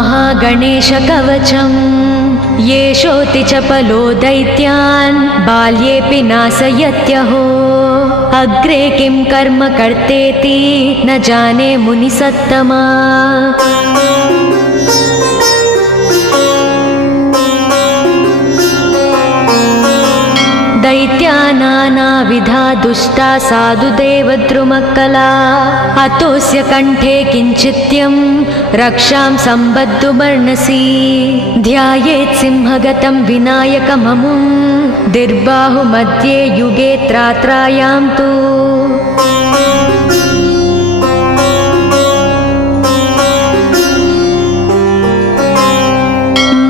महागणेशकवचम् येषोऽति चपलो दैत्यान् बाल्येऽपि नाशयत्यहो अग्रे किं कर्म कर्तेति न जाने मुनिसत्तमा। दैत्या नानाविधा दुष्टा साधुदेवद्रुमक्कला अतोऽस्य कंठे किञ्चित्यं रक्षां सम्बद्धुमर्णसि ध्यायेत् सिंहगतं विनायकममुं दिर्बाहुमध्ये युगे त्रात्रायां तु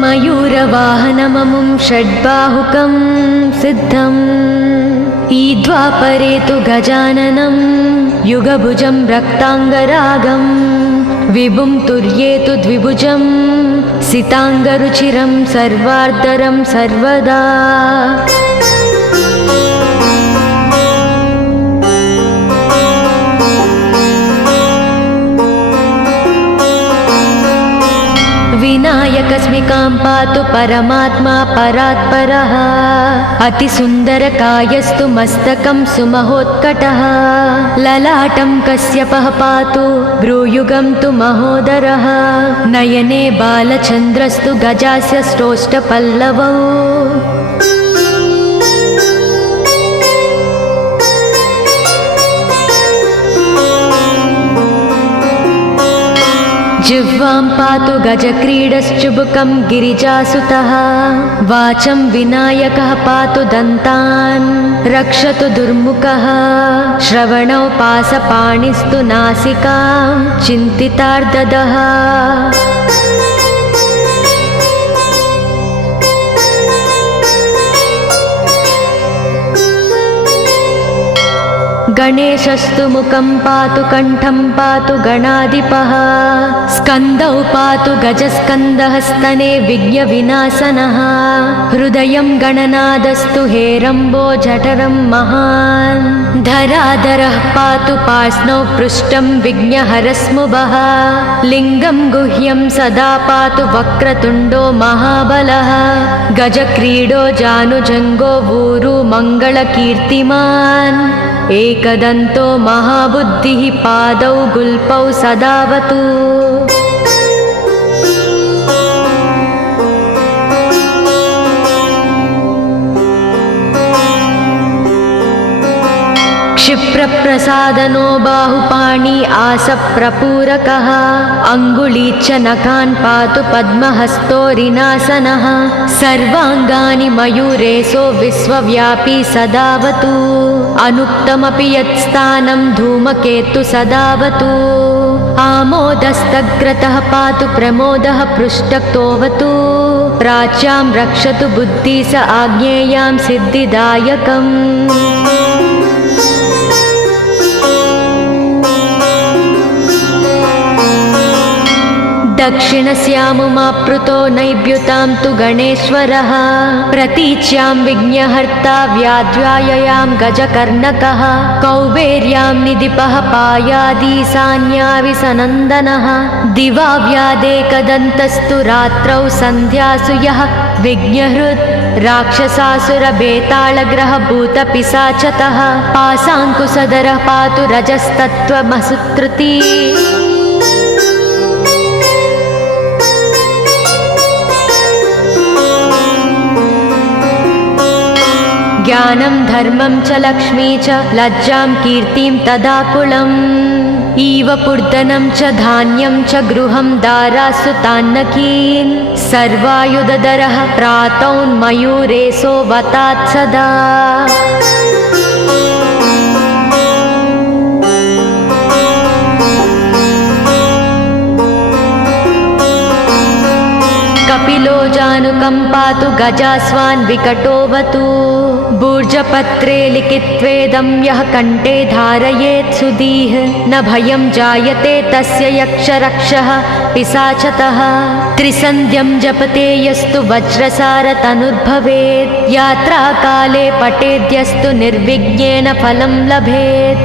मयूरवाहनममुं षड्बाहुकं सिद्धम् ईद्वापरे तु गजाननं युगभुजं रक्ताङ्गरागं विभुं तुर्ये तु द्विभुजं सिताङ्गरुचिरं सर्वार्धरं सर्वदा। विनायकस्मिकां पातु परमात्मा परात्परः अतिसुन्दरकायस्तु मस्तकं सुमहोत्कटः ललाटं कश्यपः पातु भ्रूयुगं तु महोदरः नयने बालचन्द्रस्तु गजास्य स्रोष्टपल्लवौ जिह्वां पातु गजक्रीडश्चुबुकं गिरिजासुतः वाचं विनायकः पातु दन्तान् रक्षतु दुर्मुखः श्रवणौ पासपाणिस्तु नासिकां चिन्तितार्ददः गणेशस्तु मुखं पातु कण्ठं पातु गणाधिपः स्कन्दौ पातु गजस्कन्दः स्तने विघ्नविनाशनः हृदयं गणनादस्तु हेरम्बो जठरं महान् धराधरः पातु पार्ष्णौ पृष्ठं विघ्नहरस्मुभः लिङ्गं गुह्यं सदा पातु वक्रतुण्डो महाबलः गजक्रीडो जानुजङ्गो ऊरु मङ्गलकीर्तिमान् एकदन्तो महाबुद्धिः पादौ गुल्पौ सदावतु क्षिप्रप्रसादनो बाहुपाणि आसप्रपूरकः अङ्गुलीच्च नखान् पातु पद्महस्तोरिनासनः सर्वाङ्गानि मयूरेशो विश्वव्यापी सदावतु अनुक्तमपि यत्स्थानं धूमकेतु सदावतु आमोदस्तग्रतः पातु प्रमोदः पृष्ठतोऽवतु प्राच्यां रक्षतु बुद्धि स आज्ञेयां सिद्धिदायकम् दक्षिणस्यामुमाप्लुतो नैव्युतां तु गणेश्वरः प्रतीच्यां विघ्नहर्ता व्याध्याययां गजकर्णकः कौबेर्यां निधिपः पायादीशान्याविसनन्दनः दिवा व्यादेकदन्तस्तु रात्रौ सन्ध्यासु यः विघ्नहृत् राक्षसासुरबेताళग्रहभूतपिशाचतः पाशाङ्कुशधरः पातु रजस्तत्त्वमसुत्रुति ज्ञानं धर्मं च लक्ष्मी च लज्जां कीर्तिं तदाकुलम् इव पूर्धनं च धान्यं च गृहं दारासु तान्नकीन् सर्वायुधधरः प्रातौन्मयूरेशो वतात् सदा कपिलो जानुकं पातु गजास्वान् विकटोऽवतु भूर्जपत्रे लिखित्वेदं यः कण्ठे धारयेत् सुधीः न भयं जायते तस्य यक्षरक्षः पिशाचतः त्रिसन्ध्यं जपते यस्तु वज्रसारतनुर्भवेत् यात्राकाले पठेद्यस्तु निर्विघ्नेन फलं लभेत्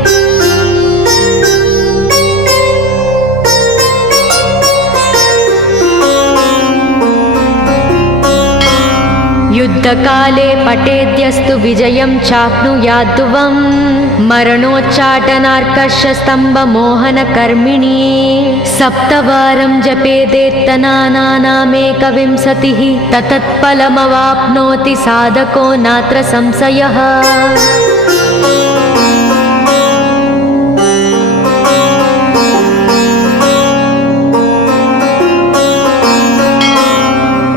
युद्धकाले पठेद्यस्तु विजयं चाप्नुयाद्ध्रुवम् मरणोच्चाटनार्कषस्तम्भमोहनकर्मिणी सप्तवारं जपेदेत्तनानामेकविंशतिः ततत्फलमवाप्नोति साधको नात्र संशयः।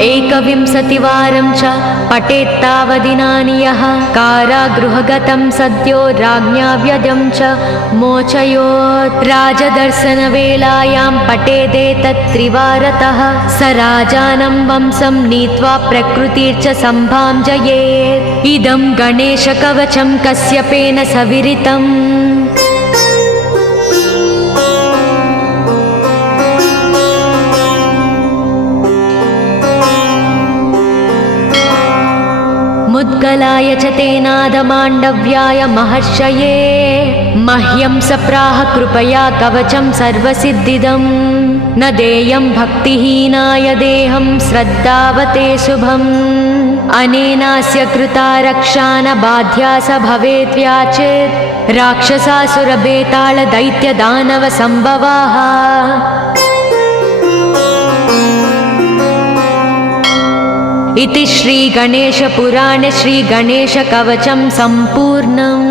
एकविंशतिवारं च पठेत्तावदिनानि यः कारागृहगतं सद्यो राज्ञा व्यजं च मोचयोत् राजदर्शनवेलायां पठेदेतत्त्रिवारतः स राजानं वंशं नीत्वा प्रकृतिर्च सम्भाजयेत्। इदं गणेशकवचं कश्यपेन सविरितम्। मुद्गलाय च तेनादमाण्डव्याय महर्षये मह्यं सप्राह कृपया कवचं सर्वसिद्धिदं न देयं भक्तिहीनाय देहं श्रद्धावते शुभम् अनेनास्य कृता रक्षा न बाध्या स भवेद्व्याचेत् राक्षसासुरबेताल दैत्यदानव संभवाः। इति श्री गणेशपुराणे श्री गणेशकवचं सम्पूर्णम्।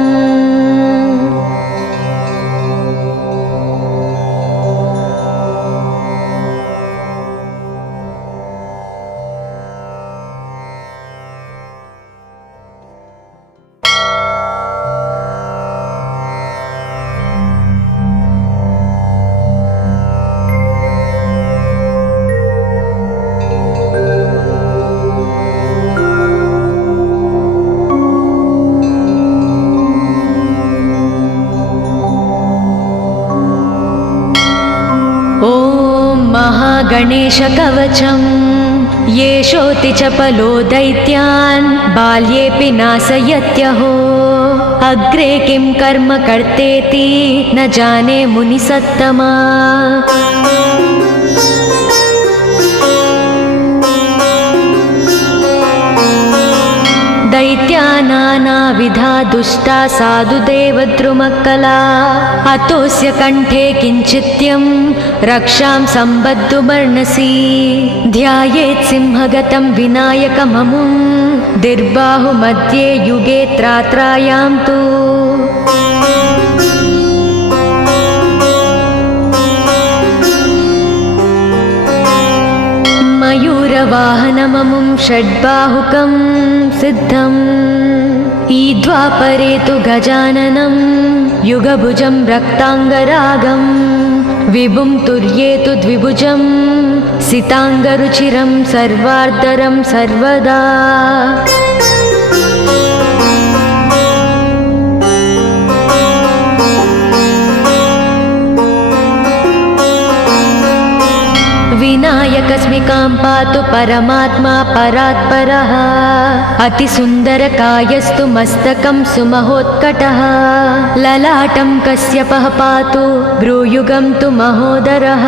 गणेशकवचं येषोऽति चपलो दैत्यान् बाल्येऽपि नाशयत्यहो अग्रे किं कर्म कर्तेति न जाने मुनिसत्तमा। दैत्या नानाविधा दुष्टा साधुदेवद्रुमकला अतोऽस्य कण्ठे किञ्चित्यं रक्षां सम्बद्धुमर्णसि ध्यायेत् सिंहगतं विनायकममुं दिर्बाहुमध्ये युगे त्रात्रायां तु मयूरवाहनममुं षड्बाहुकं सिद्धम् ईद्वापरे तु गजाननं युगभुजं रक्ताङ्गरागं विभुं तुर्ये तु द्विभुजं सिताङ्गरुचिरं सर्वार्धरं सर्वदा। विनायकस्मिकां पातु परमात्मा परात्परः अतिसुन्दरकायस्तु मस्तकं सुमहोत्कटः ललाटं कश्यपः पातु भ्रूयुगं तु महोदरः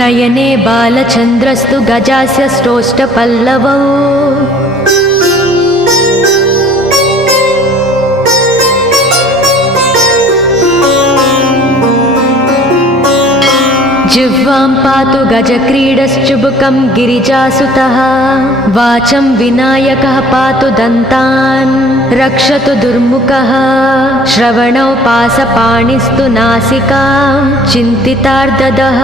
नयने बालचन्द्रस्तु गजास्य स्रोष्ठपल्लवौ जिह्वां पातु गजक्रीडश्चुबुकं गिरिजासुतः वाचं विनायकः पातु दन्तान् रक्षतु दुर्मुखः श्रवणौ पासपाणिस्तु नासिकां चिन्तितार्ददः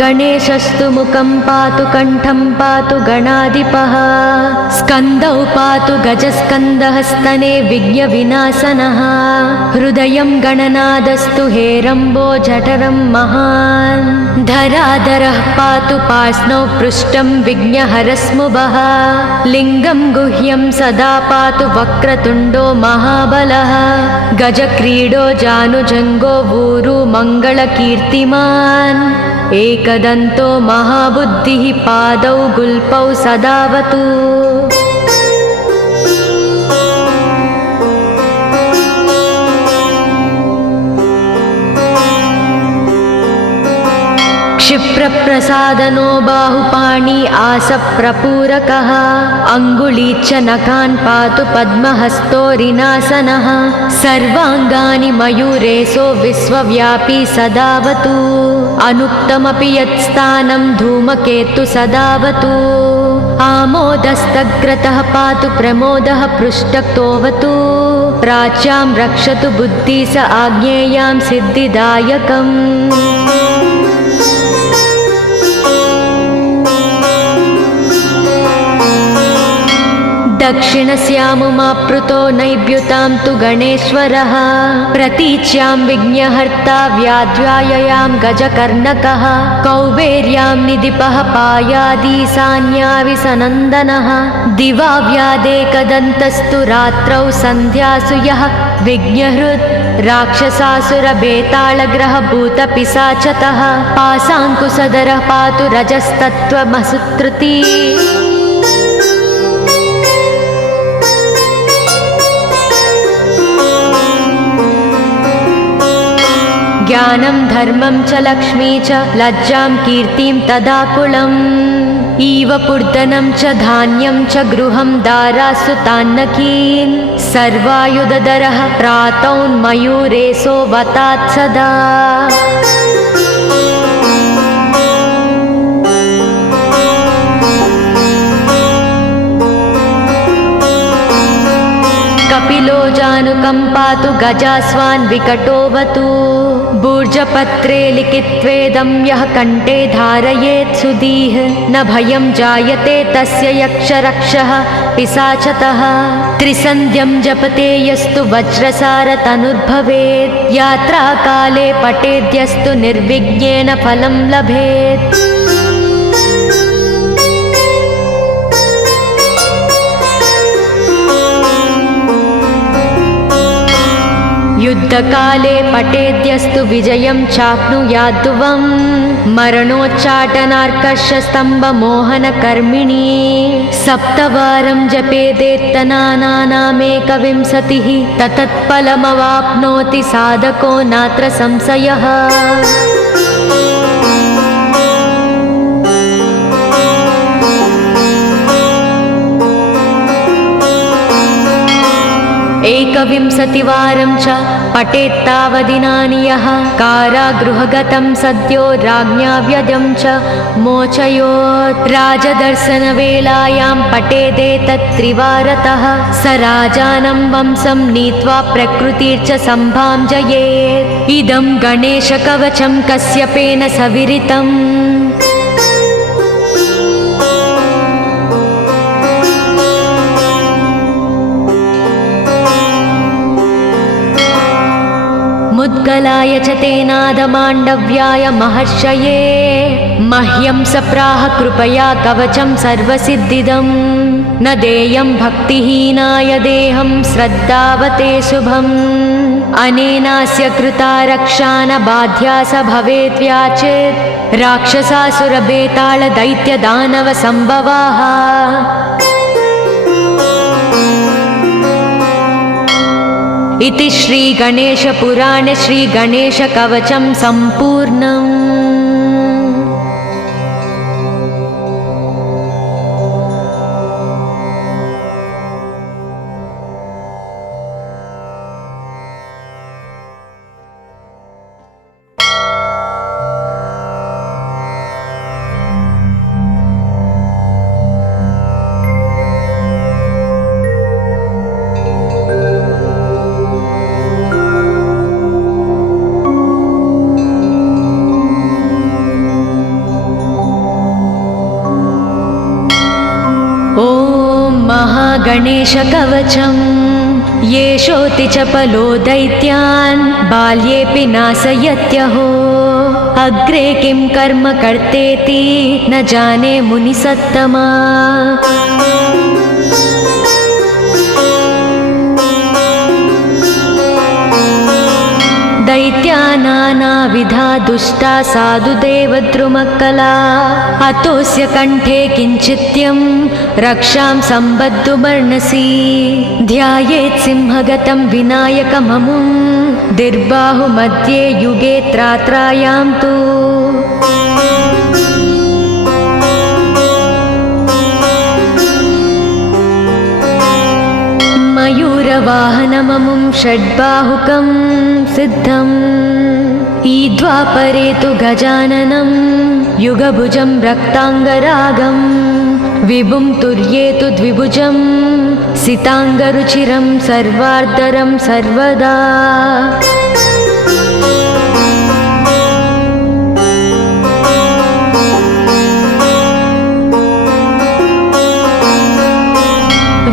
गणेशस्तु मुखं पातु कण्ठं पातु गणाधिपः स्कन्दौ पातु गजस्कन्दः स्तने विघ्नविनाशनः हृदयं गणनादस्तु हेरम्बो जठरं महान् धराधरः पातु पार्ष्णौ पृष्ठं विघ्नहरस्मुभः लिङ्गं गुह्यं सदा पातु वक्रतुण्डो महाबलः गजक्रीडो जानुजङ्गो ऊरु मङ्गलकीर्तिमान् एकदन्तो महाबुद्धिः पादौ गुल्पौ सदावतु क्षिप्रप्रसादनो बाहुपाणि आसप्रपूरकः अङ्गुली च नखान् पातु पद्महस्तोरिनासनः सर्वाङ्गानि मयूरेशो विश्वव्यापी सदावतु अनुक्तमपि यत्स्थानं धूमकेतु सदावतु आमोदस्तग्रतः पातु प्रमोदः पृष्ठतोऽवतु प्राच्यां रक्षतु बुद्धि स आज्ञेयां सिद्धिदायकम् दक्षिणस्यामुमाप्लुतो नैव्युतां तु गणेश्वरः प्रतीच्यां विघ्नहर्ता व्याध्याययां गजकर्णकः कौबेर्यां निधिपः पायादीशान्याविसनन्दनः दिवा व्यादेकदन्तस्तु रात्रौ सन्ध्यासु यः विघ्नहृत् राक्षसासुरबेताళग्रहभूतपिशाचतः पासाङ्कुशधरः पातु रजस्तत्त्वमसुत्रुती ज्ञानं धर्मं च लक्ष्मी च लज्जां कीर्तिं तदाकुलम् इव पूर्धनं च धान्यं च गृहं दारासु तान्नकीन् सर्वायुधधरः प्रातौन्मयूरेशो वतात् सदा कपिलो जानुकम्पातु गजास्वान् विकटोऽवतु भूर्जपत्रे लिखित्वेदं यः कण्ठे धारयेत् सुधीः न भयं जायते तस्य यक्षरक्षः पिशाचतः त्रिसन्ध्यं जपते यस्तु वज्रसारतनुर्भवेत् यात्राकाले पठेद्यस्तु निर्विघ्नेन फलं लभेत् युद्धकाले पठेद्यस्तु विजयं चाप्नुयाद्ध्रुवम् मरणोच्चाटनार्कर्षस्तम्भमोहनकर्मिणी सप्तवारं जपेदेत्तनानामेकविंशतिः ततत्फलमवाप्नोति साधको नात्र संशयः एकविंशतिवारं च पठेत्तावदिनानि यः कारागृहगतं सद्यो राज्ञा व्यजं च मोचयोत् राजदर्शनवेलायां पठेदेतत्त्रिवारतः स राजानं वंशं नीत्वा प्रकृतिर्च सम्भाञ्जयेत् इदं गणेशकवचं कश्यपेन सविरितम् मुद्गलाय च तेनादमाण्डव्याय महर्षये मह्यं सप्राह कृपया कवचं सर्वसिद्धिदं न देयं भक्तिहीनाय देहं श्रद्धावते शुभम् अनेनास्य कृता रक्षा न बाध्या स भवेद्व्याचेत् राक्षसासुरबेताళदैत्यदानवसम्भवाः इति श्रीगणेशपुराणे श्रीगणेशकवचं सम्पूर्णम्। गणेशकवचं येषोऽति चपलो दैत्यान् बाल्येऽपि नाशयत्यहो अग्रे किं कर्म कर्तेति न जाने मुनिसत्तमा दैत्या नानाविधा दुष्टा साधुदेवद्रुमक्कला अतोऽस्य कण्ठे किञ्चित्यं रक्षां सम्बद्धुमर्णसि ध्यायेत् सिंहगतं विनायकममुं दिर्बाहुमध्ये युगे त्रात्रायां तु गरुडवाहनममुं षड्बाहुकं सिद्धम् ईद्वापरे तु गजाननं युगभुजं रक्ताङ्गरागं विभुं तुर्ये तु द्विभुजं सिताङ्गरुचिरं सर्वार्धरं सर्वदा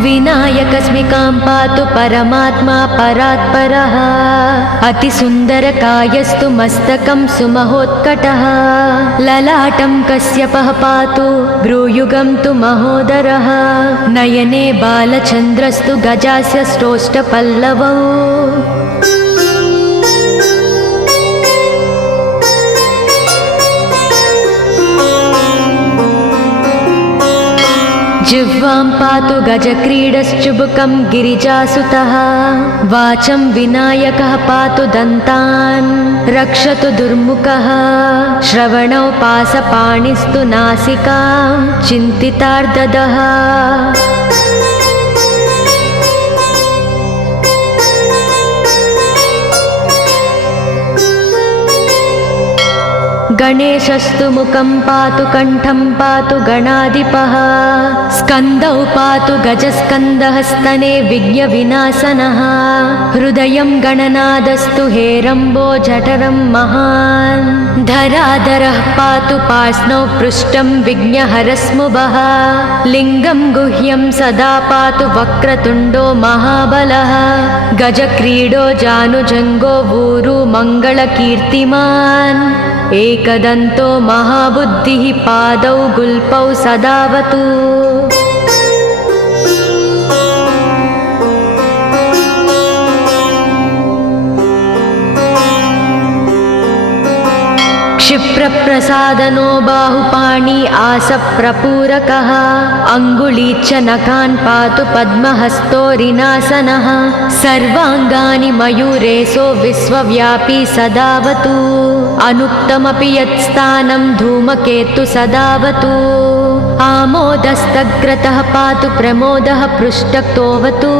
विनायकस्मिकां पातु परमात्मा परात्परः अतिसुन्दरकायस्तु मस्तकं सुमहोत्कटः ललाटं कश्यपः पातु भ्रूयुगं तु महोदरः नयने बालचन्द्रस्तु गजास्य श्रोष्ठपल्लवौ जिह्वां पातु गजक्रीडश्चुबुकं गिरिजासुतः वाचं विनायकः पातु दन्तान् रक्षतु दुर्मुखः श्रवणौ पासपाणिस्तु नासिकां चिन्तितार्ददः गणेशस्तु मुखं पातु कण्ठं पातु गणाधिपः स्कन्दौ पातु गजस्कन्दः स्तने विघ्नविनाशनः हृदयं गणनादस्तु हेरम्बो जठरं महान् धराधरः पातु पार्ष्णौ पृष्ठं विघ्नहरस्मुभः लिङ्गं गुह्यं सदा पातु वक्रतुण्डो महाबलः गजक्रीडो जानुजङ्गो ऊरु मङ्गलकीर्तिमान् एकदन्तो महाबुद्धिः पादौ गुल्पौ सदावतु क्षिप्रप्रसादनो बाहुपाणि आसप्रपूरकः अङ्गुली च नखान् पातु पद्महस्तोरिनासनः सर्वाङ्गानि मयूरेशो विश्वव्यापी सदावतु अनुक्तमपि यत्स्थानं धूमकेतु सदावतु आमोदस्तग्रतः पातु प्रमोदः पृष्ठतोऽवतु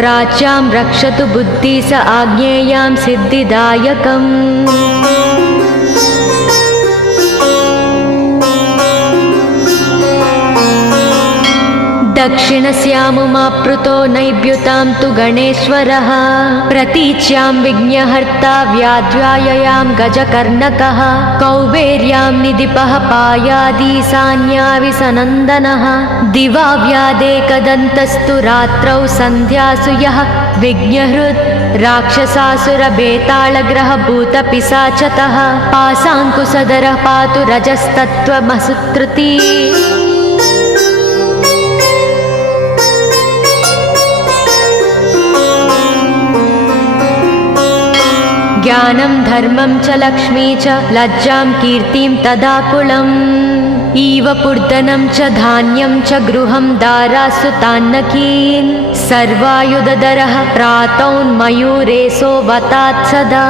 प्राच्यां रक्षतु बुद्धि स आज्ञेयां सिद्धिदायकम् दक्षिणस्यामुमाप्लुतो नैव्युतां तु गणेश्वरः प्रतीच्यां विघ्नहर्ता व्याध्याययां गजकर्णकः कौबेर्यां निधिपः पायादीशान्याविसनन्दनः दिवा व्यादेकदन्तस्तु रात्रौ सन्ध्यासु यः विघ्नहृत् राक्षसासुरभेताళग्रहभूतपिशाचतः पाशाङ्कुशधरः पातु रजस्तत्त्वमसुत्रुती ज्ञानं धर्मं च लक्ष्मी च लज्जां कीर्तिं तदाकुलम् इव पूर्धनं च धान्यं च गृहं दारासु तान्नकीन् सर्वायुधधरः प्रातौन्मयूरेशो वतात् सदा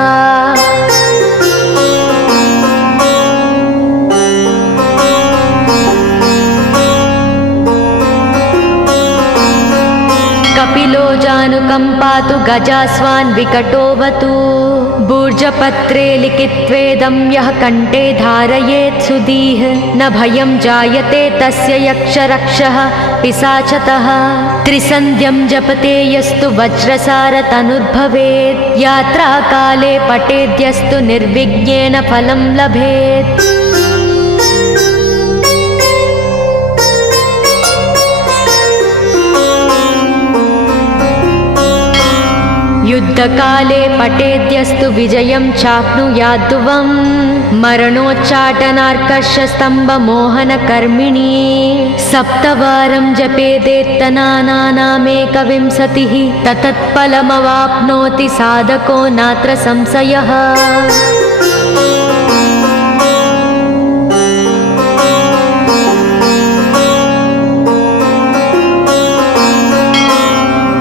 कपिलो जानुकं पातु गजास्वान् विकटोऽवतु भूर्जपत्रे लिखित्वेदं यः कण्ठे धारयेत् सुधीः न भयं जायते तस्य यक्षरक्षः पिशाचतः त्रिसन्ध्यं जपते यस्तु वज्रसारतनुर्भवेत् यात्राकाले पठेद्यस्तु निर्विघ्नेन फलं लभेत् युद्धकाले पठेद्यस्तु विजयं चाप्नुयाद्ध्रुवम् मरणोच्चाटनार्कर्षस्तम्भमोहनकर्मिणी सप्तवारं जपेदेत्तनानामेकविंशतिः ततत्फलमवाप्नोति साधको नात्र संशयः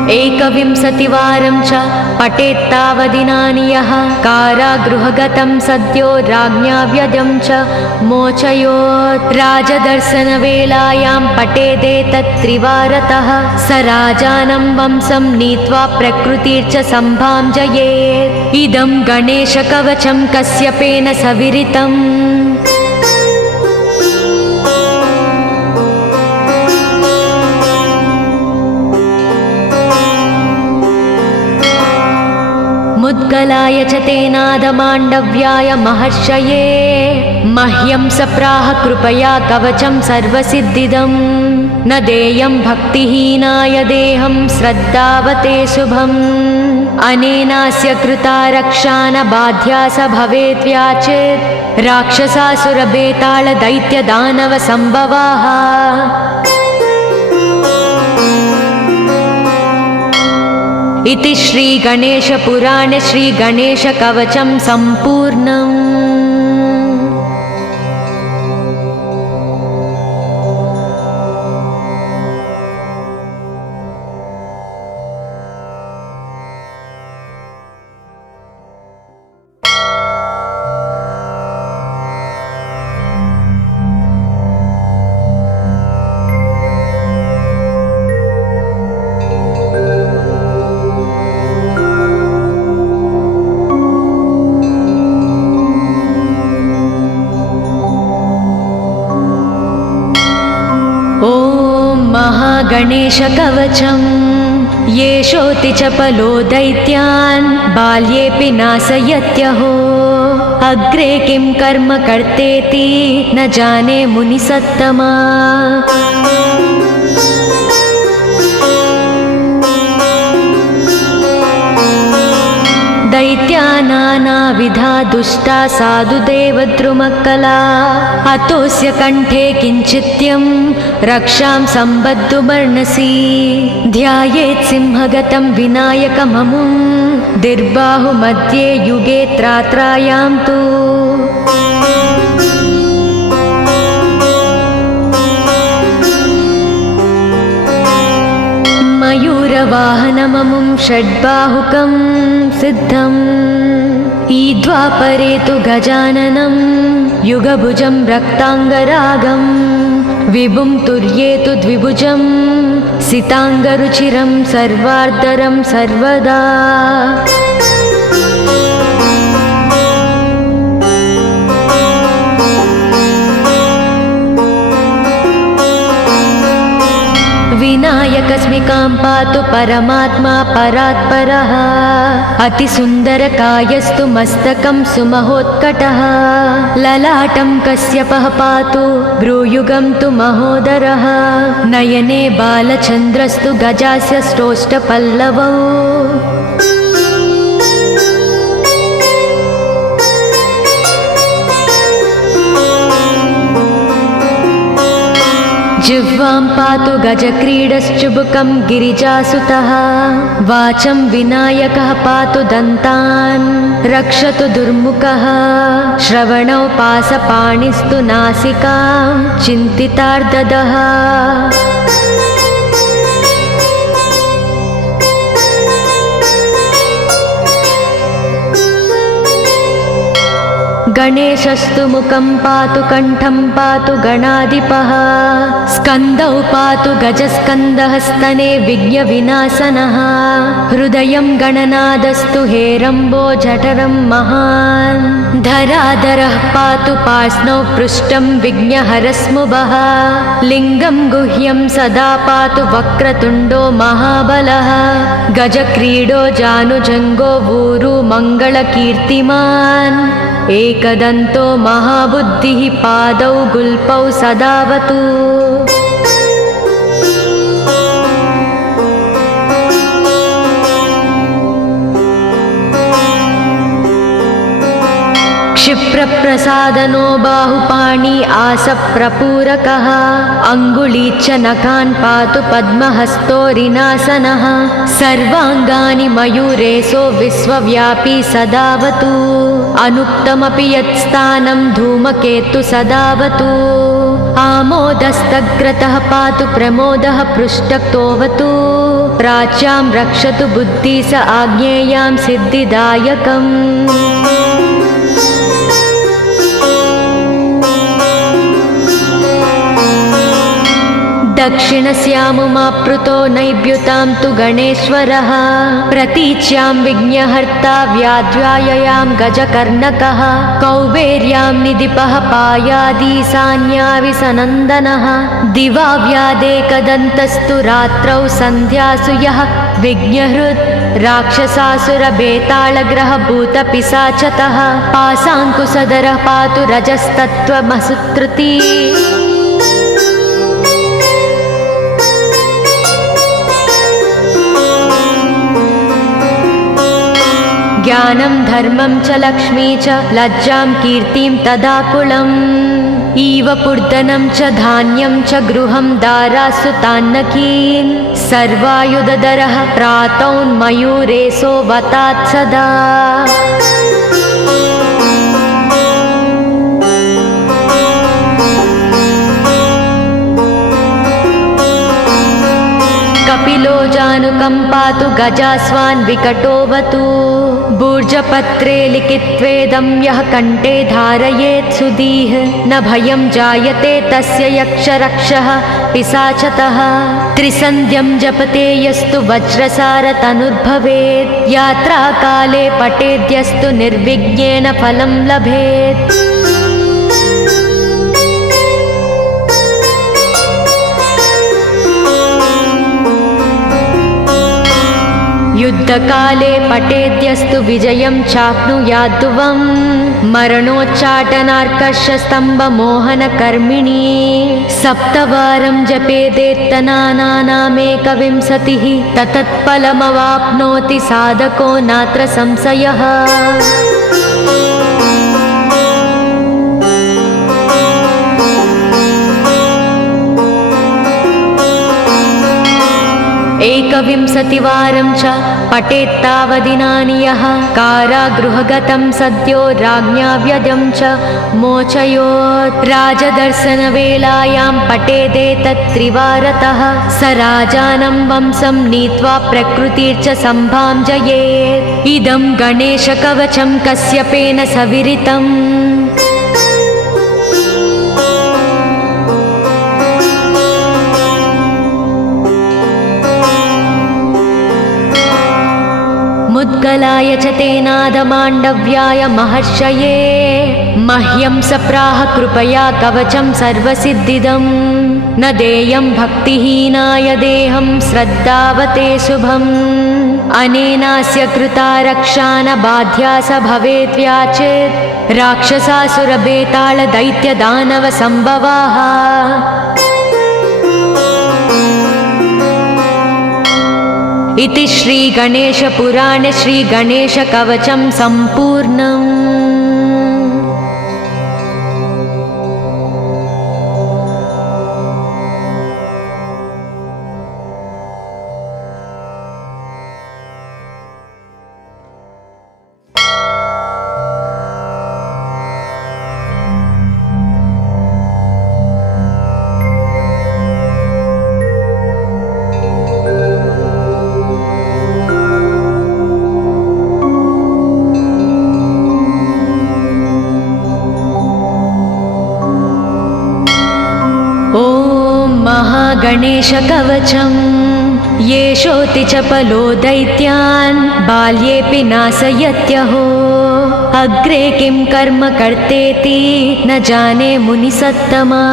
एकविंशतिवारं च पठेत्तावदिनानि यः कारागृहगतं सद्यो राज्ञा व्यदं च मोचयोत्। राजदर्शनवेलायां पठेदेतत् त्रिवारतः स राजानं वंशं नीत्वा प्रकृतिर्च सम्भाञ्जयेत्। इदं गणेशकवचं कश्यपेन सविरितम्। मुद्गलाय च तेनादमाण्डव्याय महर्षये मह्यं सप्राह कृपया कवचं सर्वसिद्धिदम्। न देयं भक्तिहीनाय देहं श्रद्धावते शुभम्। अनेनास्य कृता रक्षा न बाध्या स भवेत् व्याचेत्। राक्षसासुरबेतालदैत्यदानवसम्भवाः। इति श्रीगणेशपुराणे श्रीगणेशकवचं सम्पूर्णम्। गणेशकवचं येषोति चपलो दैत्यान् बाल्येऽपि नाशयत्यहो। अग्रे किं कर्म कर्तेति न जाने मुनिसत्तमा। दैत्या नानाविधा दुष्टा साधुदेवद्रुमक्कला। अतोऽस्य कण्ठे किञ्चित्यं रक्षां सम्बद्धुमर्णसि। ध्यायेत् सिंहगतं विनायकममुं दिर्बाहुमध्ये युगे त्रात्रायां तु। मयूरवाहनममुं षड्बाहुकं सिद्धम्। ईद्वापरे तु गजाननं युगभुजं रक्ताङ्गरागं। विभुं तुर्ये तु द्विभुजं सिताङ्गरुचिरं सर्वार्धरं सर्वदा। विनायकस्मिकां पातु परमात्मा परात्परः। अतिसुन्दरकायस्तु मस्तकं सुमहोत्कटः। ललाटं कश्यपः पातु भ्रूयुगं तु महोदरः। नयने बालचन्द्रस्तु गजास्य श्रोष्ठपल्लवौ। जिह्वां पातु गजक्रीडश्चुबुकं गिरिजासुतः। वाचं विनायकः पातु दन्तान् रक्षतु दुर्मुखः। श्रवणौ पासपाणिस्तु नासिकां चिन्तितार्ददः। गणेशस्तु मुखं पातु कण्ठं पातु गणाधिपः। स्कन्दौ पातु गजस्कन्दः स्तने विघ्नविनाशनः। हृदयं गणनादस्तु हेरम्बो जठरं महान्। धराधरः पातु पार्ष्णौ पृष्ठं विघ्नहरस्मुभः। लिङ्गं गुह्यं सदा पातु वक्रतुण्डो महाबलः। गजक्रीडो जानुजङ्गो ऊरु मङ्गलकीर्तिमान्। एकदन्तो महाबुद्धिः पादौ गुल्पौ सदावतु। क्षिप्रप्रसादनो बाहुपाणि आसप्रपूरकः। अङ्गुलीच्च नखान् पातु पद्महस्तोरिनासनः। सर्वाङ्गानि मयूरेशो विश्वव्यापी सदावतु। अनुक्तमपि यत्स्थानं धूमकेतु सदावतु। आमोदस्तग्रतः पातु प्रमोदः पृष्ठक्तोऽवतु प्राच्यां रक्षतु बुद्धि स आज्ञेयां सिद्धिदायकम् दक्षिणस्यामुमाप्लुतो नैव्युतां तु गणेश्वरः प्रतीच्यां विघ्नहर्ता व्याध्याययां गजकर्णकः कौबेर्यां निधिपः पायादीशान्याविसनन्दनः दिवा व्यादेकदन्तस्तु रात्रौ सन्ध्यासु यः विघ्नहृत् राक्षसासुरबेताళग्रहभूतपिशाचतः पासाङ्कुशधरः पातु रजस्तत्त्वमसुत्रुती ज्ञानं धर्मं च लक्ष्मी च लज्जां कीर्तिं तदाकुलम् इव पूर्धनं च धान्यं च गृहं दारासु तान्नकीन् सर्वायुधधरः प्रातौन्मयूरेशो वतात् सदा कपिलो जानुकम्पातु गजास्वान् विकटोऽवतु भूर्जपत्रे लिखित्वेदं यः कण्ठे धारयेत् सुधीः न भयं जायते तस्य यक्षरक्षः पिशाचतः त्रिसन्ध्यं जपते यस्तु वज्रसारतनुर्भवेत् यात्राकाले पठेद्यस्तु निर्विघ्नेन फलं लभेत् युद्धकाले पठेद्यस्तु विजयं चाप्नुयाद्ध्रुवम् मरणोच्चाटनार्कषस्तम्भमोहनकर्मिणी सप्तवारं जपेदेत्तनानामेकविंशतिः ततत्फलमवाप्नोति साधको नात्र संशयः एकविंशतिवारं च पठेत्तावदिनानि यः कारागृहगतं सद्यो राज्ञा व्यजं च मोचयोत् राजदर्शनवेलायां पठेदेतत्त्रिवारतः स राजानं वंशं नीत्वा प्रकृतिर्च सम्भाजयेत् इदं गणेशकवचं कश्यपेन सविरितम् मुद्गलाय च तेनादमाण्डव्याय महर्षये मह्यं सप्राह कृपया कवचं सर्वसिद्धिदं न देयं भक्तिहीनाय देहं श्रद्धावते शुभम् अनेनास्य कृता रक्षा न बाध्या स भवेत् व्याचेत् राक्षसासुरबेताళदैत्यदानवसम्भवाः इति श्रीगणेशपुराणे श्रीगणेशकवचं सम्पूर्णम्। गणेशकवचं येषोऽति चपलो दैत्यान् बाल्येऽपि नाशयत्यहो अग्रे किं कर्म कर्तेति न जाने मुनिसत्तमा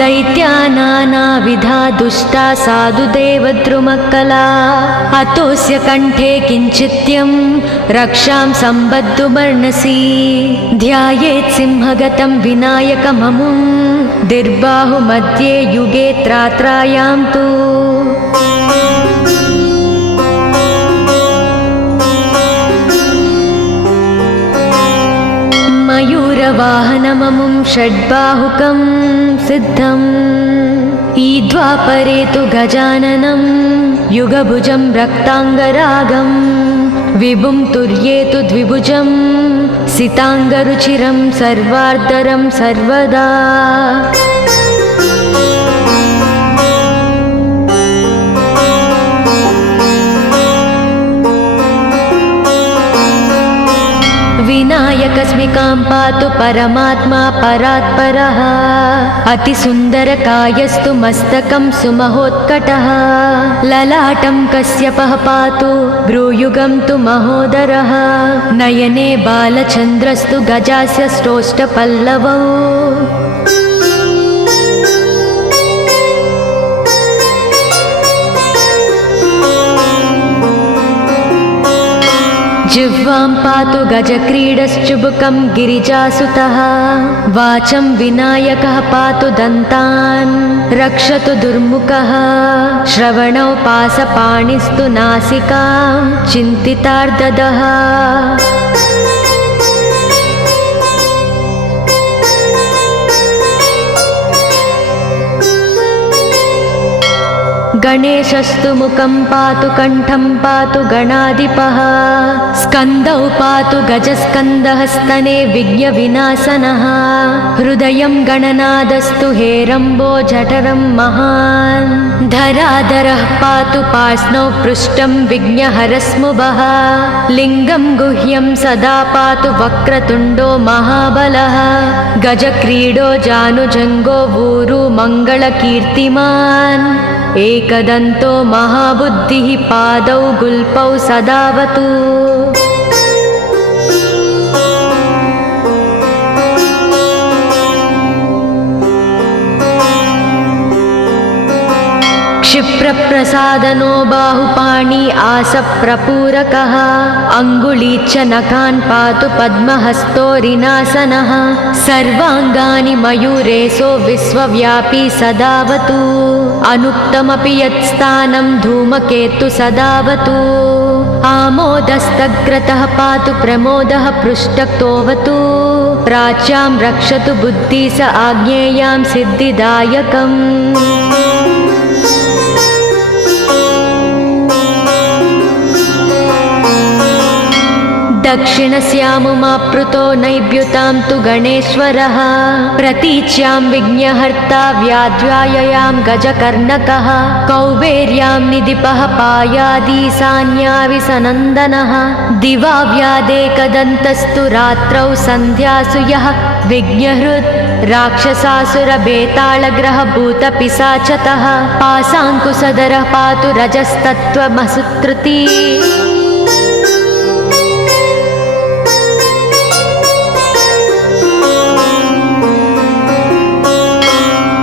दैत्या नानाविधा दुष्टा साधुदेवद्रुमक्कला अतोऽस्य कण्ठे किञ्चित्यं रक्षां सम्बद्धुमर्णसि ध्यायेत् सिंहगतं विनायकममुं दिर्बाहुमध्ये युगे त्रात्रायां तु मयूरवाहनममुं षड्बाहुकं सिद्धम् ईद्वापरे तु गजाननं युगभुजं रक्ताङ्गरागं विभुं तुर्येतु द्विभुजं सिताङ्गरुचिरं सर्वार्धरं सर्वदा विनायकस्मिकां पातु परमात्मा परात्परः अतिसुन्दरकायस्तु मस्तकं सुमहोत्कटः ललाटं कश्यपः पातु भ्रूयुगं तु महोदरः नयने बालचन्द्रस्तु गजास्य श्रोष्ठपल्लवौ जिह्वां पातु गजक्रीडश्चुबुकं गिरिजासुतः वाचं विनायकः पातु दन्तान् रक्षतु दुर्मुखः श्रवणौ पासपाणिस्तु नासिकां चिन्तितार्ददः गणेशस्तु मुखं पातु कण्ठं पातु गणाधिपः स्कन्दौ पातु गजस्कन्दः स्तने विघ्नविनाशनः हृदयं गणनादस्तु हेरम्बो जठरं महान् धराधरः पातु पार्ष्णौ पृष्ठं विघ्नहरस्मुभः लिङ्गं गुह्यं सदा पातु वक्रतुण्डो महाबलः गजक्रीडो जानुजङ्गो ऊरु मङ्गलकीर्तिमान् एकदन्तो महाबुद्धिः पादौ गुल्पौ सदावतु क्षिप्रप्रसादनो बाहुपाणि आसप्रपूरकः अङ्गुली च नखान् पातु पद्महस्तोरिनासनः सर्वाङ्गानि मयूरेशो विश्वव्यापी सदावतु अनुक्तमपि यत्स्थानं धूमकेतु सदावतु आमोदस्तग्रतः पातु प्रमोदः पृष्ठतोऽवतु प्राच्यां रक्षतु बुद्धि स आज्ञेयां सिद्धिदायकम् दक्षिणस्यामुमाप्लुतो नैव्युतां तु गणेश्वरः प्रतीच्यां विघ्नहर्ता व्याध्याययां गजकर्णकः कौबेर्यां निधिपः पायादीशान्याविसनन्दनः दिवा व्यादेकदन्तस्तु रात्रौ सन्ध्यासु यः विघ्नहृत् राक्षसासुरबेताళग्रहभूतपिशाचतः पाशाङ्कुशधरः पातु रजस्तत्त्वमसुत्रुती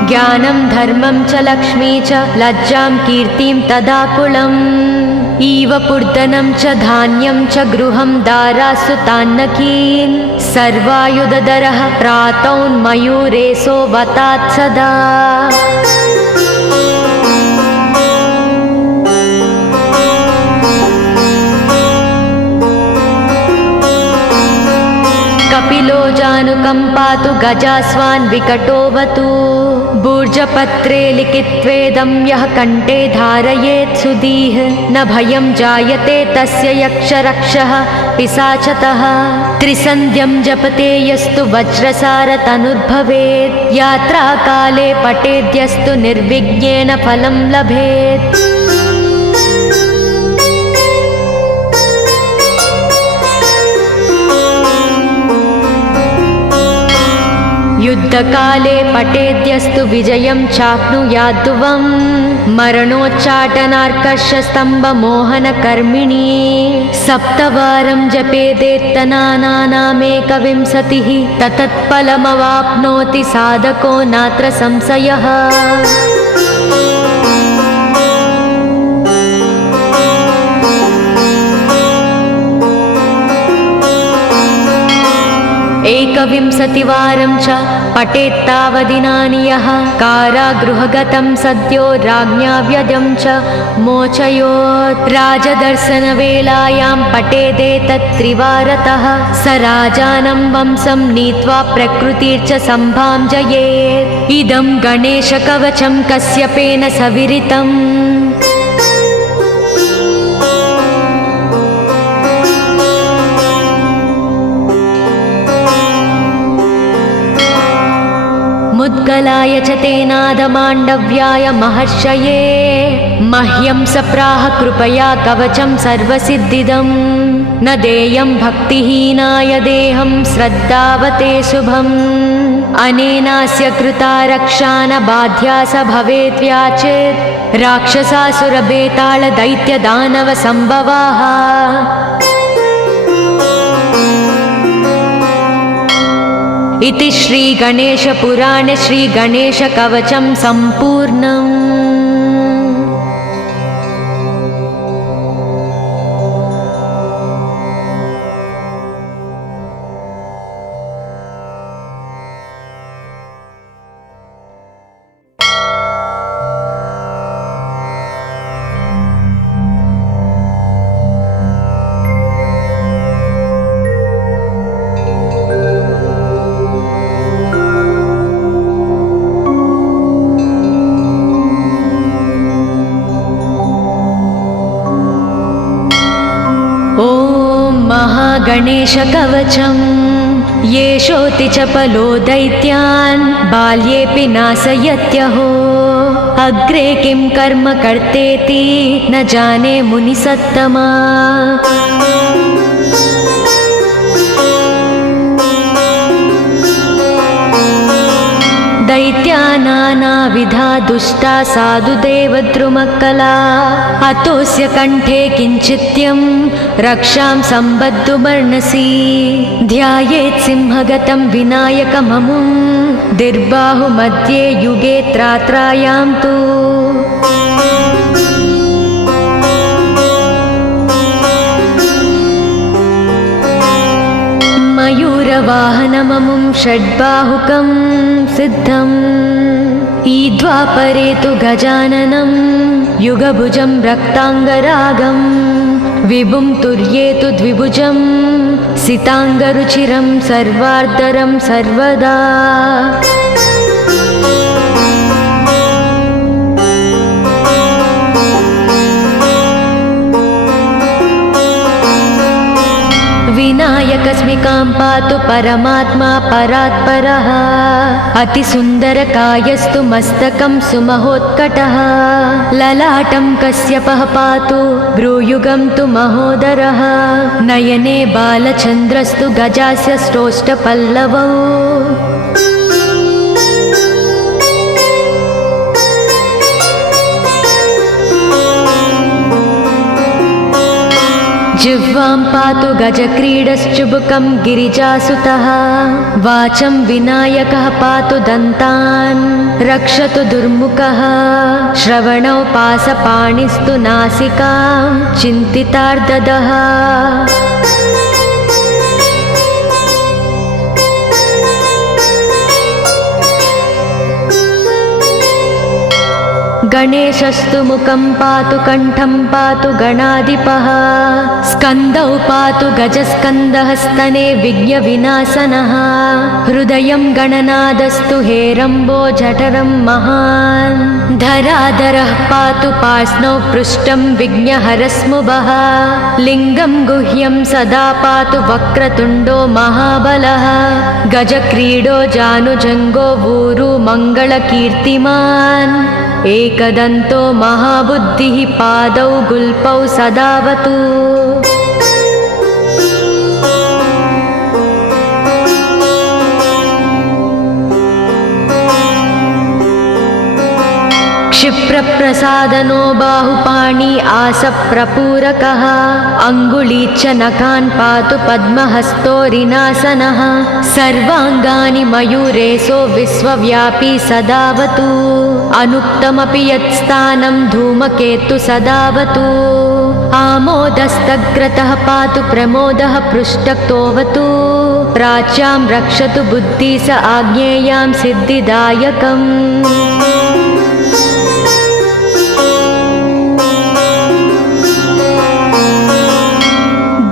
ज्ञानं धर्मं च लक्ष्मी च लज्जां कीर्तिं तदाकुलम् इव पूर्धनं च धान्यं च गृहं दारासु तान्नकीन् सर्वायुधधरः प्रातौन्मयूरेशो वतात् सदा कपिलो जानुकं पातु गजास्वान् विकटोऽवतु भूर्जपत्रे लिखित्वेदं यः कण्ठे धारयेत् सुधीः न भयं जायते तस्य यक्षरक्षः पिशाचतः त्रिसन्ध्यं जपते यस्तु वज्रसारतनुर्भवेत् यात्राकाले पठेद्यस्तु निर्विघ्नेन फलं लभेत् युद्धकाले पठेद्यस्तु विजयं चाप्नुयाद्ध्रुवं मरणोच्चाटनार्कषस्तम्भमोहनकर्मिणी सप्तवारं जपेदेत्तनानामेकविंशतिः ततत्फलमवाप्नोति साधको नात्र संशयः एकविंशतिवारं च पठेत्तावदिनानि यः कारागृहगतं सद्यो राज्ञा व्यजं च मोचयोत् राजदर्शनवेलायां पठेदेतत्त्रिवारतः स राजानं वंशं नीत्वा प्रकृतिर्च सम्भां जयेत् इदं गणेशकवचं कश्यपेन सविरितम् मुद्गलाय च तेनादमाण्डव्याय महर्षये मह्यं सप्राह कृपया कवचं सर्वसिद्धिदं न देयं भक्तिहीनाय देहं श्रद्धावते शुभम् अनेनास्य कृता रक्षा न बाध्या स भवेत् व्याचेत् राक्षसासुरबेताल दैत्यदानव सम्भवाः। इति श्रीगणेशपुराणे श्रीगणेशकवचं सम्पूर्णम्। गणेशकवचं येषोऽति चपलो दैत्यान् बाल्येऽपि नाशयत्यहो अग्रे किं कर्म कर्तेति न जाने मुनिसत्तमा। दैत्या नानाविधा दुष्टा साधुदेवद्रुमक्कला अतोऽस्य कंठे किञ्चित्यं रक्षां सम्बद्धुमर्णसि ध्यायेत् सिंहगतं विनायकममुं दिर्बाहुमध्ये युगे त्रात्रायां तु मयूरवाहनममुं षड्बाहुकं सिद्धम् ईद्वापरे तु गजाननं युगभुजं रक्ताङ्गरागं विभुं तुर्ये तु द्विभुजं सिताङ्गरुचिरं सर्वार्धरं सर्वदा। विनायकस्मिकां पातु परमात्मा परात्परः अतिसुन्दरकायस्तु मस्तकं सुमहोत्कटः ललाटं कश्यपः पातु भ्रूयुगं तु महोदरः नयने बालचन्द्रस्तु गजास्य स्रोष्टपल्लवौ जिह्वां पातु गजक्रीडश्चुबुकं गिरिजासुतः वाचं विनायकः पातु दन्तान् रक्षतु दुर्मुखः श्रवणौ पासपाणिस्तु नासिकां चिन्तितार्ददः। गणेशस्तु मुखं पातु कण्ठं पातु गणाधिपः स्कन्दौ पातु गजस्कन्दः स्तने विघ्नविनाशनः हृदयं गणनादस्तु हेरम्बो जठरं महान् धराधरः पातु पार्ष्णौ पृष्ठं विघ्नहरस्मुभः लिङ्गं गुह्यं सदा पातु वक्रतुण्डो महाबलः गजक्रीडो जानुजङ्गो ऊरु मङ्गलकीर्तिमान् एकदन्तो महाबुद्धिः पादौ गुल्पौ सदावतु। क्षिप्रप्रसादनो बाहुपाणि आसप्रपूरकः अङ्गुलीच्च नखान् पातु पद्महस्तोरिनासनः सर्वाङ्गानि मयूरेशो विश्वव्यापी सदावतु अनुक्तमपि यत्स्थानं धूमकेतु सदावतु आमोदस्तग्रतः पातु प्रमोदः पृष्ठतोऽवतु प्राच्यां रक्षतु बुद्धि स आज्ञेयां सिद्धिदायकम्।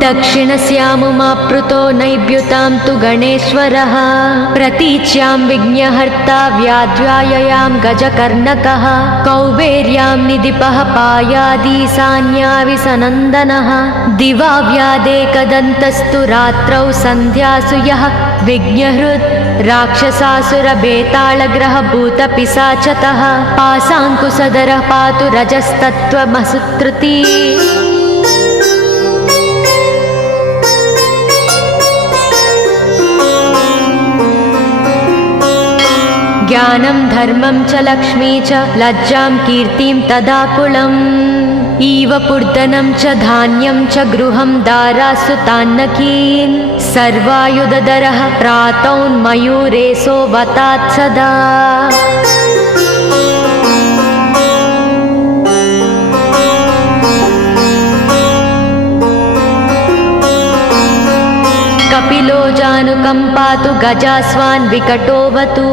दक्षिणस्यामुमाप्लुतो नैव्युतां तु गणेश्वरः प्रतीच्यां विघ्नहर्ता व्याध्याययां गजकर्णकः कौबेर्यां निधिपः पायादीशान्याविसनन्दनः दिवा व्यादेकदन्तस्तु रात्रौ सन्ध्यासु यः विघ्नहृत् राक्षसासुरबेताళग्रहभूतपिशाचतः पासाङ्कुशधरः पातु रजस्तत्त्वमसुत्कृती ज्ञानं धर्मं च लक्ष्मी च लज्जां कीर्तिं तदाकुलम् इव पूर्धनं च धान्यं च गृहं दारासु तान्नकीन् सर्वायुधधरः प्रातौन्मयूरेशो वतात् सदा कपिलो जानुकम्पातु गजास्वान् विकटोऽवतु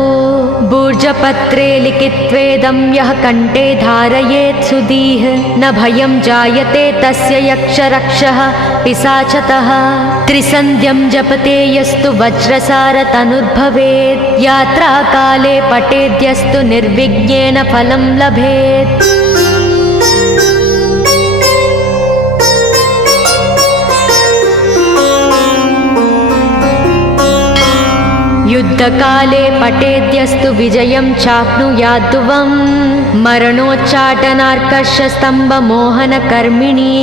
भूर्जपत्रे लिखित्वेदं यः कण्ठे धारयेत् सुधीः न भयं जायते तस्य यक्षरक्षः पिशाचतः त्रिसन्ध्यं जपते यस्तु वज्रसारतनुर्भवेत् यात्राकाले पठेद्यस्तु निर्विघ्नेन फलं लभेत् युद्धकाले पठेद्यस्तु विजयं चाप्नुयाद्ध्रुवम् मरणोच्चाटनार्कषस्तम्भमोहनकर्मिणी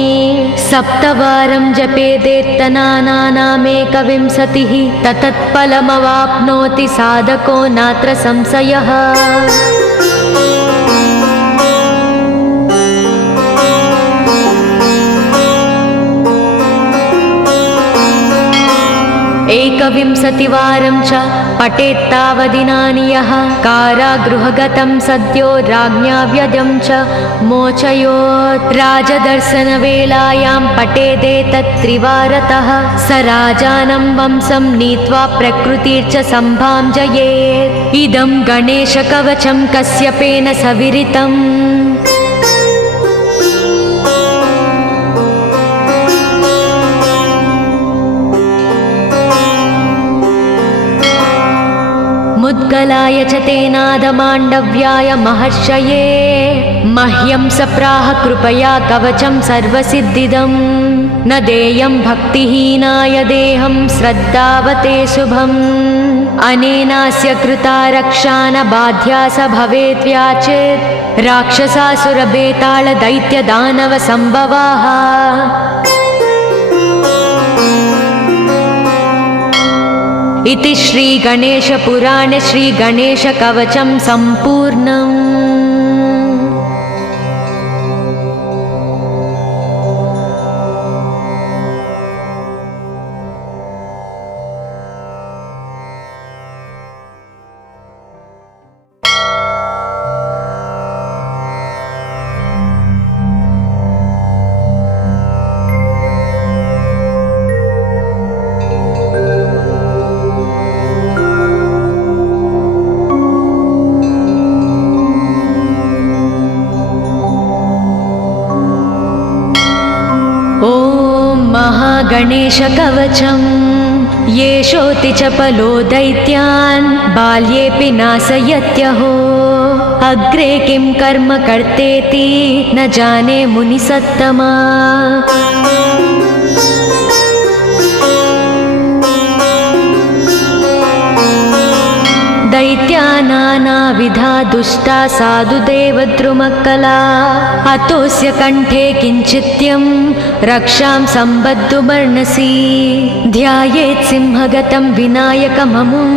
सप्तवारं जपेदेत्तनानामेकविंशतिः ततत्फलमवाप्नोति साधको नात्र संशयः एकविंशतिवारं च पठेत्तावदिनानि यः कारागृहगतं सद्यो राज्ञा व्यजं च मोचयोत् राजदर्शनवेलायां पठेदेतत्त्रिवारतः स राजानं वंशं नीत्वा प्रकृतिर्च सम्भाजयेत् इदं गणेशकवचं कश्यपेन सविरितम् मुद्गलाय च तेनादमाण्डव्याय महर्षये मह्यं सप्राह कृपया कवचं सर्वसिद्धिदं न देयं भक्तिहीनाय देहं श्रद्धावते शुभम् अनेनास्य कृता रक्षा न बाध्या स भवेत् व्याचेत् राक्षसासुरबेताళदैत्यदानवसम्भवाः इति श्रीगणेशपुराणे श्रीगणेशकवचं सम्पूर्णम्। गणेशकवचं येषोऽति चपलो दैत्यान् बाल्येऽपि नाशयत्यहो अग्रे किं कर्म कर्तेति न जाने मुनिसत्तमा दैत्यानानाविधा दुष्टा साधुदेवद्रुमकला अतोऽस्य कण्ठे किञ्चित्यं रक्षां सम्बद्धुमर्णसि ध्यायेत् सिंहगतं विनायकममुं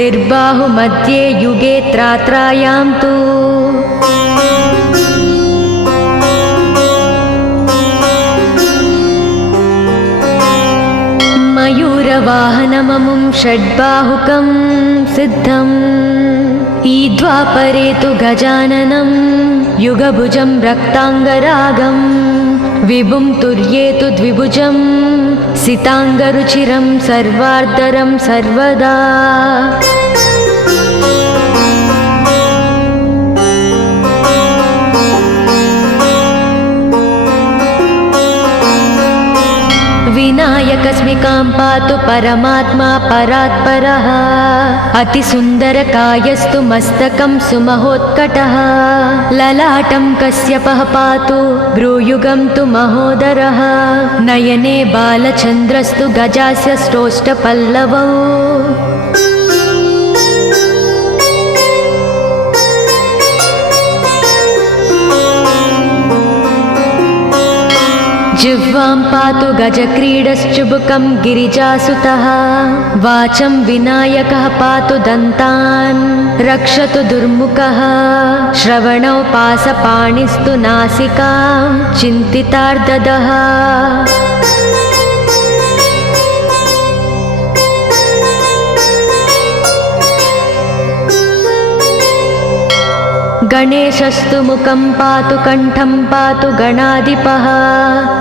दिर्बाहुमध्ये युगे त्रात्रायां तु मयूरवाहनममुं षड्बाहुकं सिद्धम् ईद्वापरे तु गजाननं युगभुजं रक्ताङ्गरागं विभुं तुर्ये तु द्विभुजं सिताङ्गरुचिरं सर्वार्धरं सर्वदा विनायकस्मिकां मां पातु परमात्मा परात्परः अतिसुन्दरकायस्तु मस्तकं सुमहोत्कटः ललाटं कश्यपः पातु भ्रूयुगं तु महोदरः नयने बालचन्द्रस्तु गजास्य श्रोष्ठपल्लवौ जिह्वां पातु गजक्रीडश्चुबुकं गिरिजासुतः वाचं विनायकः पातु दन्तान् रक्षतु दुर्मुखः श्रवणौ पासपाणिस्तु नासिकां चिन्तितार्ददः गणेशस्तु मुखं पातु कण्ठं पातु गणाधिपः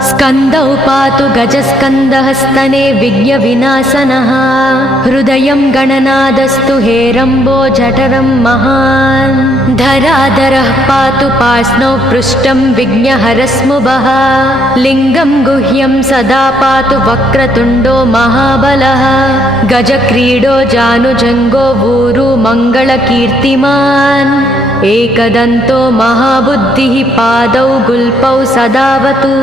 स्कन्दौ पातु गजस्कन्दः स्तने विघ्नविनाशनः हृदयं गणनादस्तु हेरम्बो जठरं महान् धराधरः पातु पार्ष्णौ पृष्ठं विघ्नहरस्मुभः लिङ्गं गुह्यं सदा पातु वक्रतुण्डो महाबलः गजक्रीडो जानुजङ्गो ऊरु मङ्गलकीर्तिमान् एकदन्तो महाबुद्धिः पादौ गुल्पौ सदावतु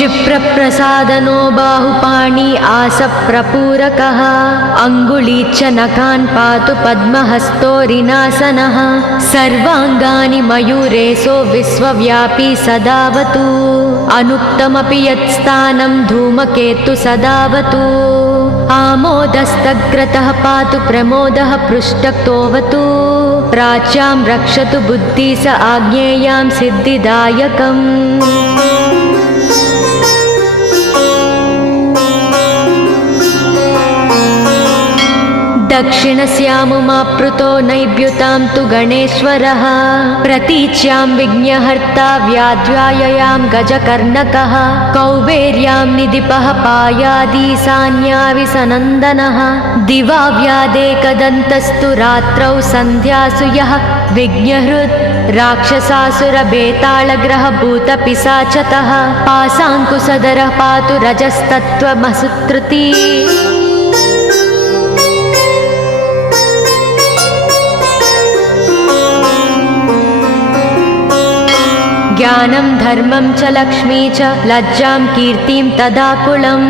क्षिप्रप्रसादनो बाहुपाणि आसप्रपूरकः अङ्गुलीच्च नखान् पातु पद्महस्तोरिनासनः सर्वाङ्गानि मयूरेशो विश्वव्यापी सदावतु अनुक्तमपि यत्स्थानं धूमकेतु सदावतु आमोदस्तग्रतः पातु प्रमोदः पृष्ठतोऽवतु प्राच्यां रक्षतु बुद्धि स आज्ञेयां सिद्धिदायकम् दक्षिणस्यामुमाप्लुतो नैव्युतां तु गणेश्वरः प्रतीच्यां विघ्नहर्ता व्याध्याययां गजकर्णकः कौबेर्यां निधिपः पायादीशान्याविसनन्दनः दिवा व्यादेकदन्तस्तु रात्रौ सन्ध्यासु यः विघ्नहृत् राक्षसासुरबेतालग्रह भूतपिशाचतः पाशाङ्कुशधरः पातु रजस्तत्त्वमसुत्रुति ज्ञानं धर्मं च लक्ष्मी च लज्जां कीर्तिं तदाकुलम्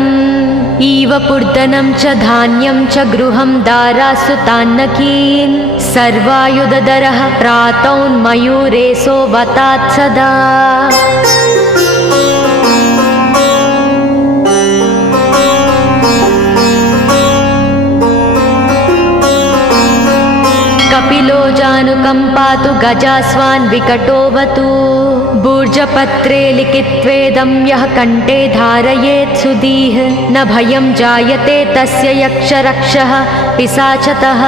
इव पूर्धनं च धान्यं च गृहं दारासु तान्नकीन् सर्वायुधधरः प्रातौन्मयूरेशो वतात् सदा कपिलो जानुकं पातु गजास्वान् विकटोऽवतु भूर्जपत्रे लिखित्वेदं यः कण्ठे धारयेत् सुधीः न भयं जायते तस्य यक्षरक्षः पिशाचतः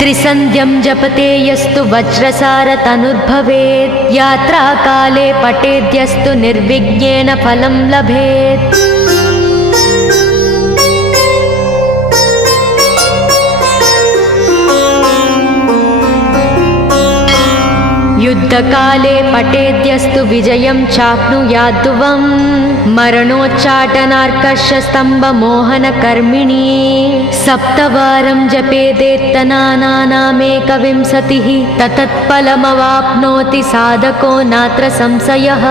त्रिसन्ध्यं जपते यस्तु वज्रसारतनुर्भवेत् यात्राकाले पठेद्यस्तु निर्विघ्नेन फलं लभेत् युद्धकाले पठेद्यस्तु विजयं चाप्नुयाद्ध्रुवम् मरणोच्चाटनार्कर्षस्तम्भमोहनकर्मिणी सप्तवारं जपेदेत्तनानामेकविंशतिः ततत्फलमवाप्नोति साधको नात्र संशयः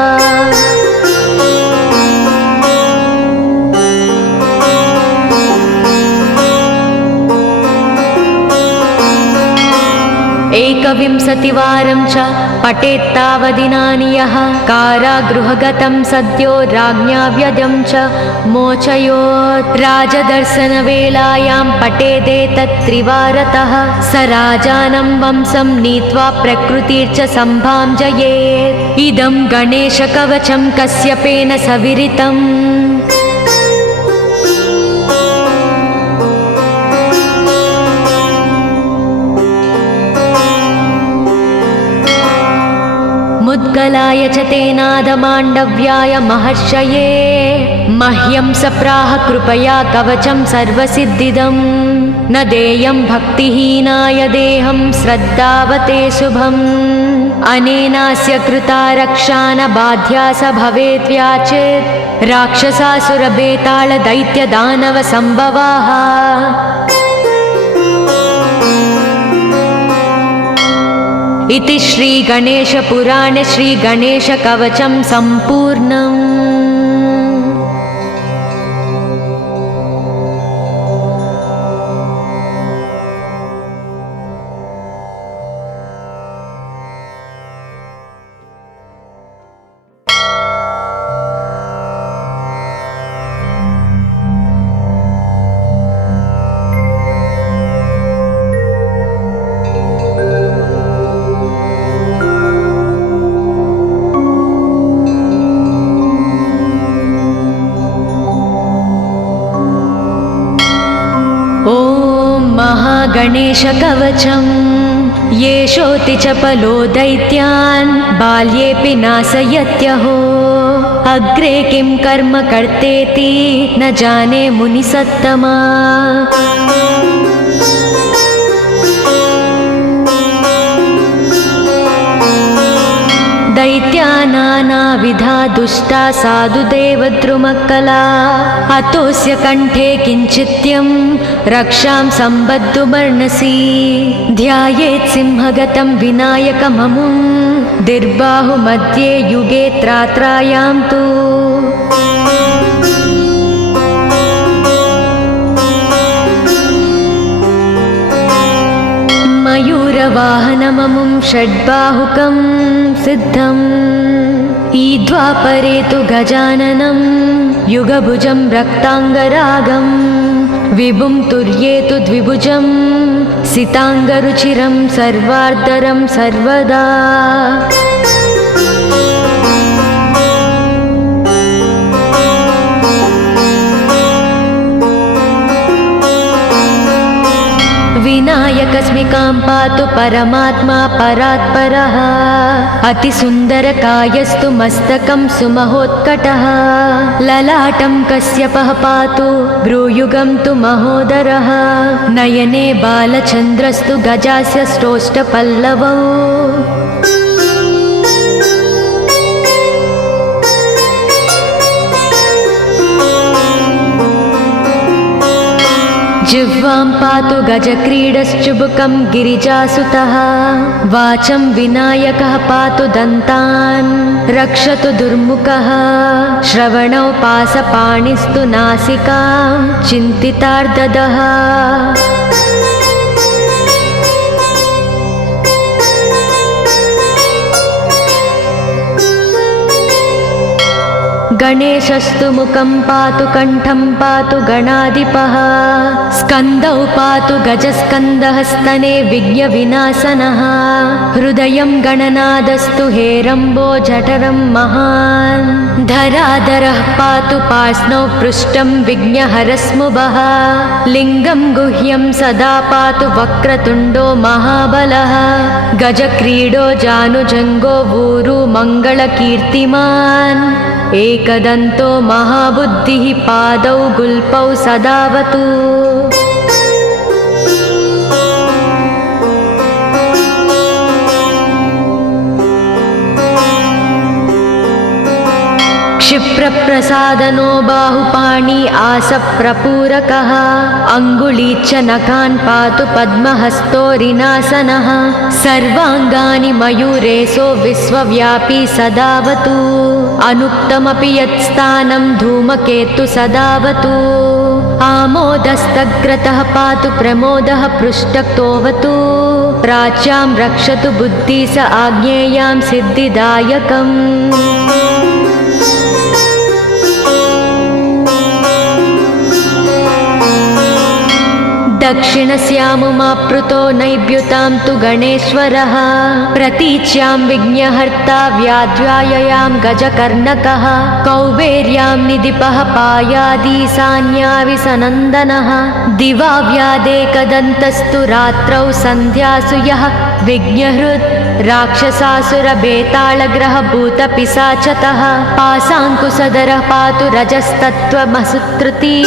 एकविंशतिवारं च पठेत्तावदिनानि यः कारागृहगतं सद्यो राज्ञा व्यजं च मोचयोत् राजदर्शनवेलायां पठेदेतत्त्रिवारतः स राजानं वंशं नीत्वा प्रकृतिर्च सम्भाञ्जयेत् इदं गणेशकवचं कश्यपेन सविरितम् मुद्गलाय च तेनादमाण्डव्याय महर्षये मह्यं सप्राह कृपया कवचं सर्वसिद्धिदम् न देयं भक्तिहीनाय देहं श्रद्धावते शुभम् अनेनास्य कृता रक्षा न बाध्या स भवेत् व्याचेत् राक्षसासुरबेताल दैत्यदानव संभवाः। इति श्री गणेश पुराणे श्री गणेश कवचं सम्पूर्णम्। गणेशकवचं येषोऽति चपलो दैत्यान् बाल्येऽपि नाशयत्यहो अग्रे किं कर्म कर्तेति न जाने मुनिसत्तमा। दैत्या नानाविधा दुष्टा साधुदेवद्रुमक्कला अतोऽस्य कण्ठे किञ्चित्यं रक्षां सम्बद्धुमर्णसि ध्यायेत् सिंहगतं विनायकममुं दिर्बाहुमध्ये युगे त्रात्रायां तु मयूरवाहनममुं षड्बाहुकं सिद्धम् ईद्वापरे तु गजाननं युगभुजं रक्ताङ्गरागं विभुं तुर्ये तु द्विभुजं सिताङ्गरुचिरं सर्वार्धरं सर्वदा। विनायकस्मिकां पातु परमात्मा परात्परः अतिसुन्दरकायस्तु मस्तकं सुमहोत्कटः ललाटं कश्यपः पातु भ्रूयुगं तु महोदरः नयने बालचन्द्रस्तु गजास्य श्रोष्ठपल्लवौ जिह्वां पातु गजक्रीडश्चुबुकं गिरिजासुतः वाचं विनायकः पातु दन्तान् रक्षतु दुर्मुखः श्रवणौ पासपाणिस्तु नासिकां चिन्तितार्ददः। गणेशस्तु मुखं पातु कण्ठं पातु गणाधिपः स्कन्दौ पातु गजस्कन्दः स्तने विघ्नविनाशनः हृदयं गणनादस्तु हेरम्बो जठरं महान् धराधरः पातु पार्ष्णौ पृष्ठं विघ्नहरस्मुभः लिङ्गं गुह्यं सदा पातु वक्रतुण्डो महाबलः गजक्रीडो जानुजङ्गो ऊरु मङ्गलकीर्तिमान् एकदन्तो महाबुद्धिः पादौ गुल्पौ सदावतु। क्षिप्रप्रसादनो बाहुपाणि आसप्रपूरकः अङ्गुलीच्च नखान् पातु पद्महस्तोरिनासनः सर्वाङ्गानि मयूरेशो विश्वव्यापी सदावतु अनुक्तमपि यत्स्थानं धूमकेतु सदावतु आमोदस्तग्रतः पातु प्रमोदः पृष्ठतोऽवतु प्राच्यां रक्षतु बुद्धि स आज्ञेयां सिद्धिदायकम्। दक्षिणस्यामुमाप्लुतो नैव्युतां तु गणेश्वरः प्रतीच्यां विघ्नहर्ता व्याध्याययां गजकर्णकः कौबेर्यां निधिपः पायादीशान्याविसनन्दनः दिवा व्यादेकदन्तस्तु रात्रौ सन्ध्यासु यः विघ्नहृत् राक्षसासुरभेतालग्रहभूतपिशाचतः पासाङ्कुशधरः पातु रजस्तत्त्वमसुत्रुती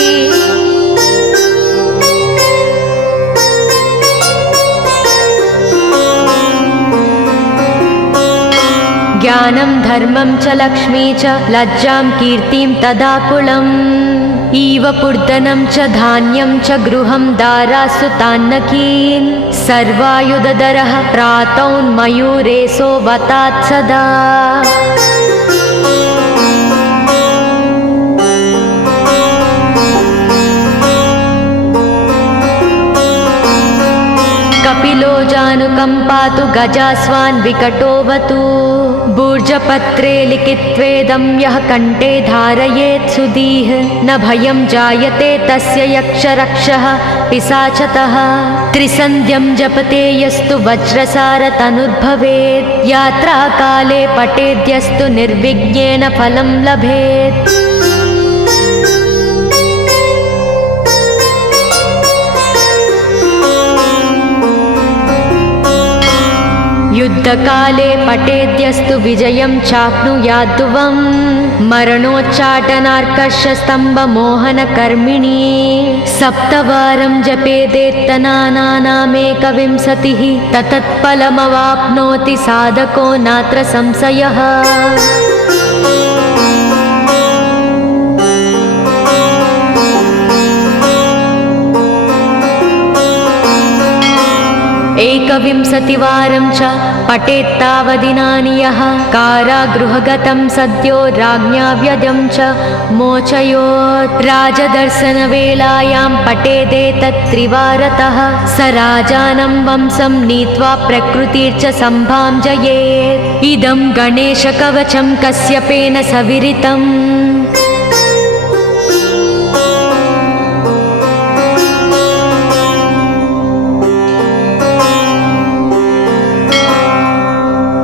ज्ञानं धर्मं च लक्ष्मी च लज्जां कीर्तिं तदा कुलम् इव पूर्धनं च धान्यं च गृहं दारासुतान्नकीन् सर्वायुधधरः प्रातौन्मयूरेशो वतात् सदा कपिलो जानुकम्पातु गजास्वान् विकटोऽवतु भूर्जपत्रे लिखित्वेदं यः कण्ठे धारयेत् सुधीः न भयं जायते तस्य यक्षरक्षः पिशाचतः त्रिसन्ध्यं जपते यस्तु वज्रसारतनुर्भवेत् यात्राकाले पठेद्यस्तु निर्विघ्नेन फलं लभेत् युद्धकाले पठेद्यस्तु विजयं चाप्नुयाद्ध्रुवम् मरणोच्चाटनार्कर्षस्तम्भमोहनकर्मिणी सप्तवारं जपेदेत्तनानामेकविंशतिः ततत्फलमवाप्नोति साधको नात्र संशयः एकविंशतिवारं च पठेत्तावदिनानि यः कारागृहगतं सद्यो राज्ञा व्यदं च मोचयोत् राजदर्शनवेलायां पठेदेतत् त्रिवारतः स राजानं वंशं नीत्वा प्रकृतिर्च सम्भाञ्जयेत् इदं गणेशकवचं कश्यपेन सविरितम्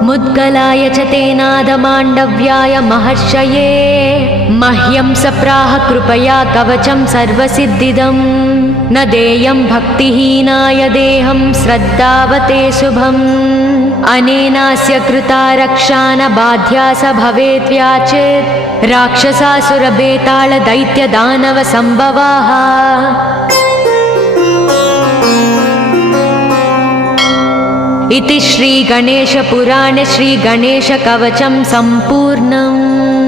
मुद्गलाय च तेनादमाण्डव्याय महर्षये मह्यं सप्राह कृपया कवचं सर्वसिद्धिदं न देयं भक्तिहीनाय देहं श्रद्धावते शुभम् अनेनास्य कृता रक्षा न बाध्या स भवेत् व्याचेत् राक्षसासुरभेतालदैत्यदानवसम्भवाः इति श्रीगणेशपुराणे श्रीगणेशकवचं सम्पूर्णम्।